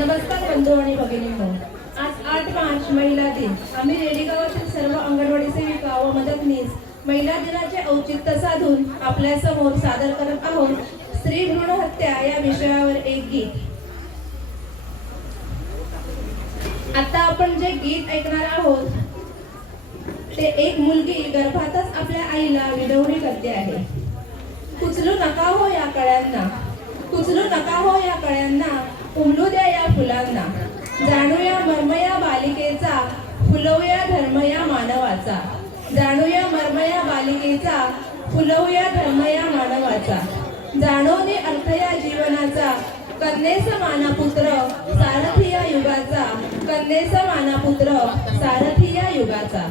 नमस्कार बंधू आणि भगिनींनो. आज आठ मार्च महिला दिन. आम्ही रेडीगावातील सर्व अंगणवाडी सेविका व मदतनीस महिला दिनाचे औचित्य साधून आपल्यासमोर सादर करत आहोत स्त्री भ्रूण हत्या या विषयावर एक गीत. आता आपण जे गीत ऐकणार आहोत ते एक मुलगी गर्भातच आपल्या आईला विनवणी करते आहे. कुचलू नका हो या कळ्यांना. कुचलू नका हो या कळ्यांना. उमलू द्या या जाणूया मर्मया बालिकेचा फुलवूया धर्मया मानवाचा. जाणूया मर्मया बालिकेचा फुलवूया धर्मया मानवाचा. जाणवणे अर्थ या जीवनाचा कन्येस मानापुत्र सारथी या युगाचा कन्येस मानापुत्र सारथी या युगाचा.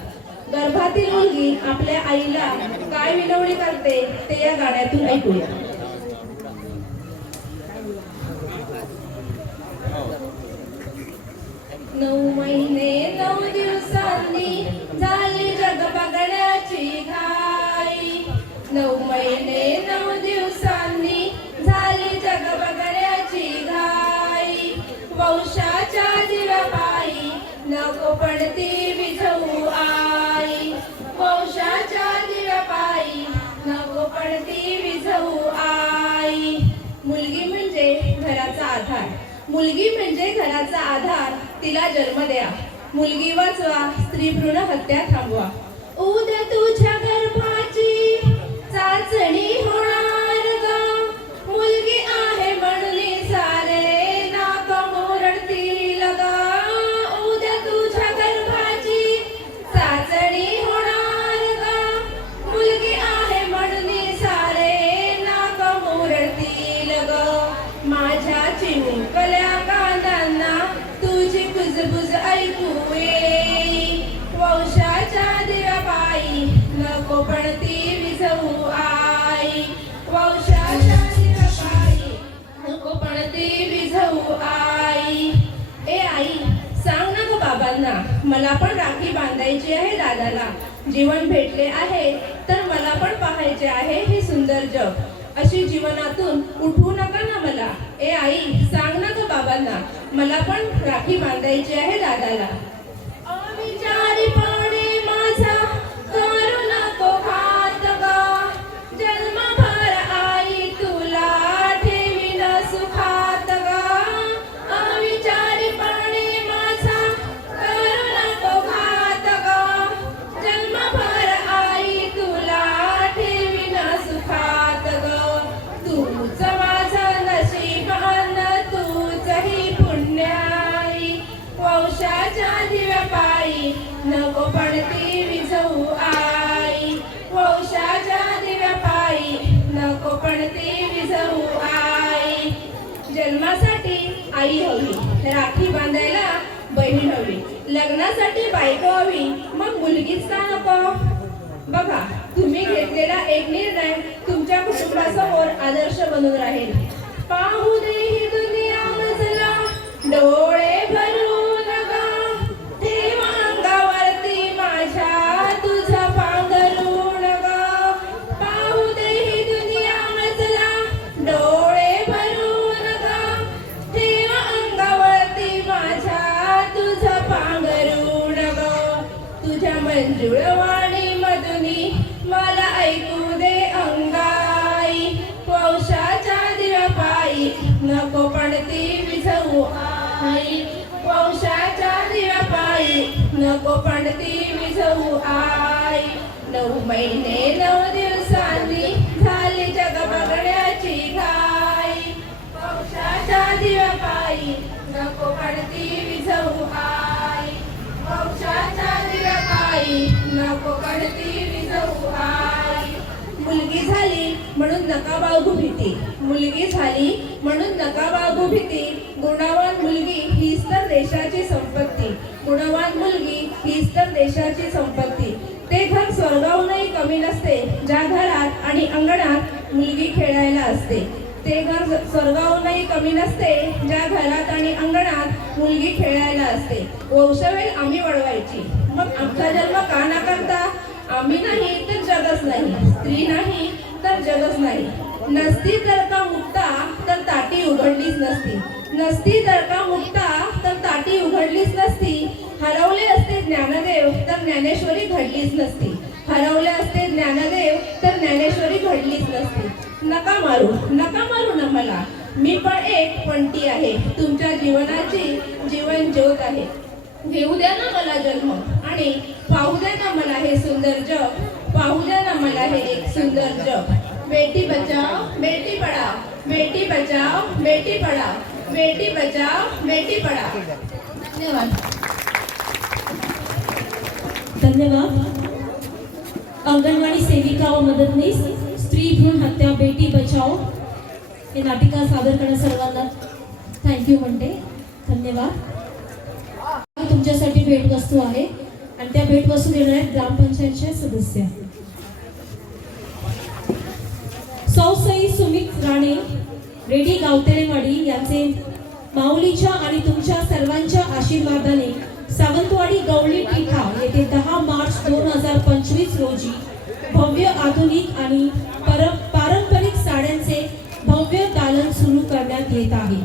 गर्भातील मुलगी आपल्या आईला काय विनवणी करते ते या गाण्यातून ऐकूया. मुलगी म्हणजे घराचा आधार तिला जन्म द्या. मुलगी वाचवा स्त्री भ्रूण हत्या थांबवा. उद्या तुझ्या गर्भाची चाचणी होणार ग. मुलगी आहे म्हणली सारे नाक मोरडतील ग. उद्या तुझ्या गर्भाची चाचणी होणार ग. मुलगी आहे म्हणली सारे नाक मोरडतील ग. माझ्या चिमुकल्या कानांना कुजबुज ऐकू वंशाच्या देवाबाई नको पडती विझवू आई. वंशाच्या देवाबाई नको पडती विझवू आई. ए आई सांग ना ग बाबांना मला पण राखी बांधायची आहे दादाला. जीवन भेटले आहे तर मला पण पाहायचे आहे हे सुंदर जग. अशी जीवनातून उठवू नका ना मला. ए आई बाबांना मला पण राखी बांधायची आहे दादाला. आई हवी राखी बांधायला बहीण हवी लग्नासाठी बायको हवी मग मुलगीच का नको? बघा तुम्ही घेतलेला एक निर्णय तुमच्या कुटुंबासमोर आदर्श बनून राहील. पाहू दे ही दुनिया मजला डोळे नको पडती विझवू आई नऊ महिने नऊ दिवसांनी झाली जग बघण्याची घाई. वंशाच्या दिवपाई पायी नको पडती विझवू आई वंशाच्या दिवपाई पायी नको पडती विझवू आई मुलगी झाली म्हणून नका बाळगू भीती. मुलगी झाली म्हणून नका बाळगू भीती. गुणावान मुलगी हीच तर देशाची संपत्ती गुणवान मुलगी हीच तर देशाची संपत्ती. ते घर स्वर्गाहूनही कमी नसते ज्या घरात आणि अंगणात मुलगी खेळायला असते. ते घर स्वर्गाहूनही कमी नसते ज्या घरात आणि अंगणात मुलगी खेळायला असते. वंशवेल आम्ही वळवायची. मग आमचा जन्म का नाकारता? आम्ही नाही तर जगच नाही. स्त्री नाही तर जगच नाही. नसती तर का मुक्ता तर ताटी उघडलीच नसती. नसती जर का मुक्ता? तर ताटी उघडलीच नसती. हरवले असते ज्ञानदेव तर ज्ञानेश्वरी घडलीच नसती. हरवले असते ज्ञानदेव तर ज्ञानेश्वरी घडलीच नसती. नका मारू नका मारू ना मला. मी पण एक पंटी आहे. तुमच्या जीवनाची जीवन ज्योत आहे. घेऊ द्या ना मला जन्म. आणि पाहू द्या ना मला हे सुंदर जग. पाहू द्या ना मला हे एक सुंदर जग. बेटी बचाओ बेटी पढाओ. बेटी बचाओ बेटी पढाओ. बेटी बचाओ बेटी पढाओ धन्यवाद. धन्यवाद. अंगणवाडी सेविका व मदतनीस स्त्री भ्रूण हत्या बेटी बचाओ. हे नाटिका सादर करण्या सर्वांना. थँक्यू म्हणते. धन्यवाद. तुमच्यासाठी भेटवस्तू आहे. आणि त्या भेटवस्तू देणार आहेत ग्रामपंचायतचे सदस्य. सौसई सुमित राणे रेडी गावतेरेवाडी यांचे माऊलीच्या आणि तुमच्या सर्वांच्या आशीर्वादाने सावंतवाडी गवळी टिठा येथे दहा मार्च दोन हजार पंचवीस रोजी भव्य आधुनिक आणि पर पारंपरिक साड्यांचे भव्य दालन सुरू करण्यात येत आहे.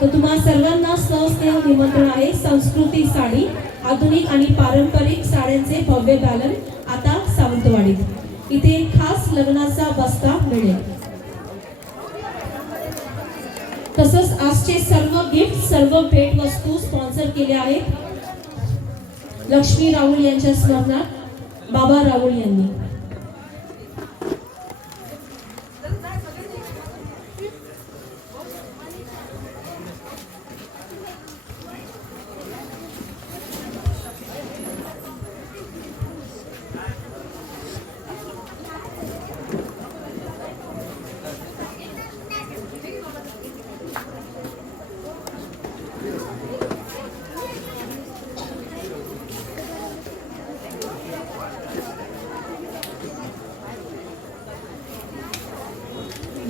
तर तुम्हा सर्वांना सहस्नेह निमंत्रण आहे. संस्कृती साडी आधुनिक आणि पारंपरिक साड्यांचे भव्य दालन आता सावंतवाडीत. इथे खास लग्नाचा बस्ता मिळेल. तसंच आजचे सर्व गिफ्ट सर्व भेटवस्तू स्पॉन्सर केले आहेत. लक्ष्मी राहुल यांच्या स्मरणात बाबा राहुल यांनी.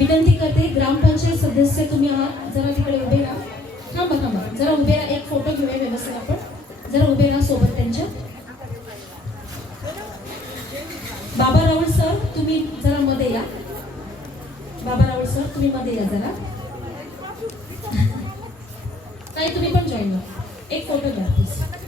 विनंती करते ग्रामपंचायत सदस्य तुम्ही आहात. जरा तिकडे उभे राहा. थांबा थांबा. जरा उभे राहा. एक फोटो घेऊया व्यवस्थित आपण. जरा उभे राहा सोबत त्यांच्या. बाबा राऊळ सर तुम्ही जरा मध्ये या. बाबा राऊळ सर तुम्ही मध्ये या जरा. नाही तुम्ही पण जॉईन व्हा. एक फोटो घ्या प्लीज